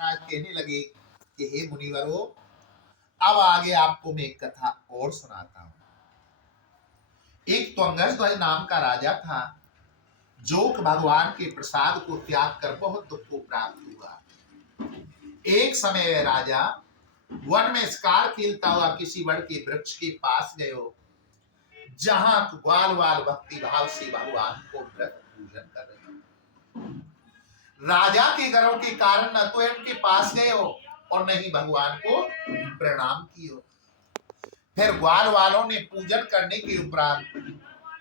महाराज कहने लगे कि हे मुनिवरों, अब आगे आपको मैं एक कथा और सुनाता हूं। एक त्वंगध्वज नाम का राजा था, जो भगवान के प्रसाद को त्याग कर बहुत दुख को प्राप्त हुआ। एक समय वह राजा वन में शिकार खेलता हुआ किसी बड़ के वृक्ष के पास गयो, जहां ग्वाल वाल भक्ति भाव से भगवान को व्रत पूजन कर रहे। राजा के गर्व के कारण न तो इनके पास गए हो और न ही भगवान को प्रणाम कियो। फिर ग्वाल वालों ने पूजन करने के उपरांत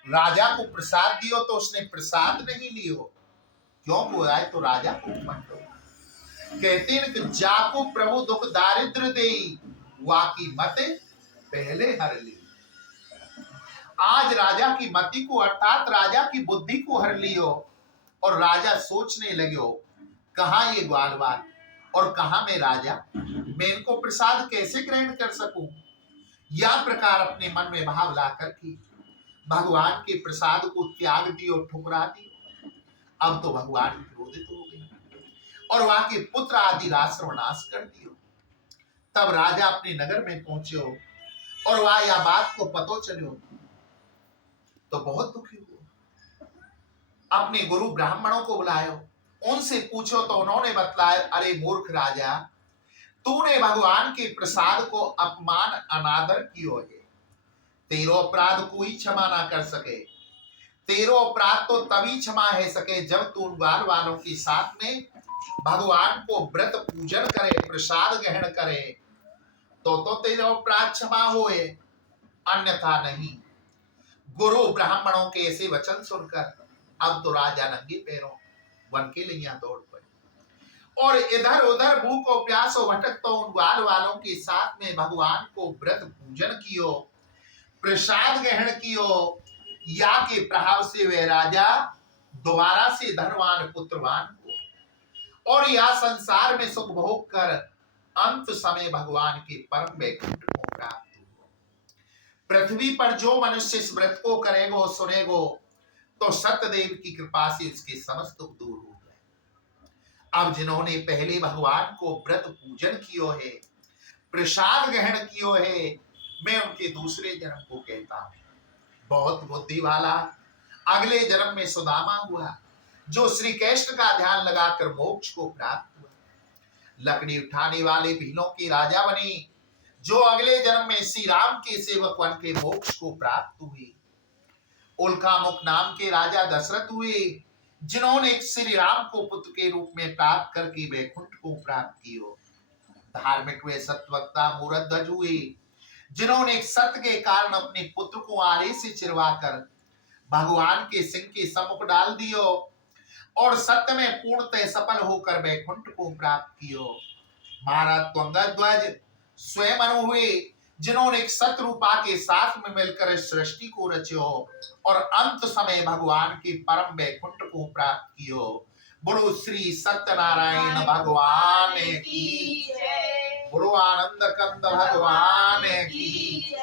राजा को प्रसाद दियो तो उसने प्रसाद नहीं लियो। क्यों हुआ है? तो राजा को मंडो कहते हैं कि जाको प्रभु दुख दारिद्र देई, वाकी मत पहले हर ली। आज राजा की मति को अर्थात राजा की बुद्धि को हर लियो और राजा सोचने लगे, कहा ये ग्वालवाल और कहा मैं राजा, मैं इनको प्रसाद कैसे ग्रहण कर सकूं। यह प्रकार अपने मन में भाव लाकर की भगवान के प्रसाद को त्याग दियो, ठुकरा दियो। अब तो भगवान क्रोधित हो गए और वहां के पुत्र आदि राज सर्वनाश कर दियो। तब राजा अपने नगर में पहुंचे और वहां यह बात को पतो चलो तो बहुत दुखी हुआ। अपने गुरु ब्राह्मणों को बुलायो, उनसे पूछो तो उन्होंने बतलाया, अरे मूर्ख राजा, तूने भगवान के प्रसाद को अपमान अनादर कियो है। तेरो अपराध कोई क्षमा ना कर सके। तेरो अपराध तो तभी क्षमा है सके जब तू ग्वाल वालों के साथ में भगवान को व्रत पूजन करे, प्रसाद ग्रहण करे, तो तेरा अपराध क्षमा होए, अन्यथा नहीं। गुरु ब्राह्मणों के ऐसे वचन सुनकर अब तो राजा नंगे पैरों वन के लिए दौड़ पड़े और इधर उधर भूख और प्यास और भटक तो उन ग्वाल वालों के साथ में भगवान को व्रत पूजन कियो, प्रसाद ग्रहण कियो। या के प्रभाव से वे राजा दोबारा से धनवान पुत्रवान को और यह संसार में सुख भोग कर अंत समय भगवान के परम वैकुंठ को प्राप्त हो। पृथ्वी पर जो मनुष्य इस व्रत को करेगो सुनेगो तो सत्यदेव की कृपा से उसके समस्त दुख दूर हो गए। अब जिन्होंने पहले भगवान को व्रत पूजन कियो है, प्रसाद ग्रहण कियो है, मैं उनके दूसरे जन्म को कहता हूं बहुत बुद्धि वाला। अगले जन्म में सुदामा हुआ, जो श्री कृष्ण का ध्यान लगाकर मोक्ष को प्राप्त हुआ। लकड़ी उठाने वाले भीलों के राजा बने, जो अगले जन्म में श्री राम के सेवक बन के मोक्ष को प्राप्त हुए। उल्कामुख नाम के राजा दशरथ हुए, जिन्होंने श्री राम को पुत्र के रूप में प्राप्त करके वैकुंठ को प्राप्त किया। धार्मिक वे सत्वक्ता मूरध्वज हुए, जिन्होंने सत्य के कारण अपने पुत्र को आरे से चिरवाकर भगवान के सिंह के सम्मुख डाल दियो और सत्य में पूर्णतः सफल होकर वैकुंठ को प्राप्त कियो। महाराज त्वंगध्वज स्वयं हुए, जिन्होंने एक सतरूपा के साथ में मिलकर सृष्टि को रचो और अंत समय भगवान के परम वैकुंठ को प्राप्त कियो। बोलो श्री सत्यनारायण भगवान की, बोलो आनंद कंद भगवान की।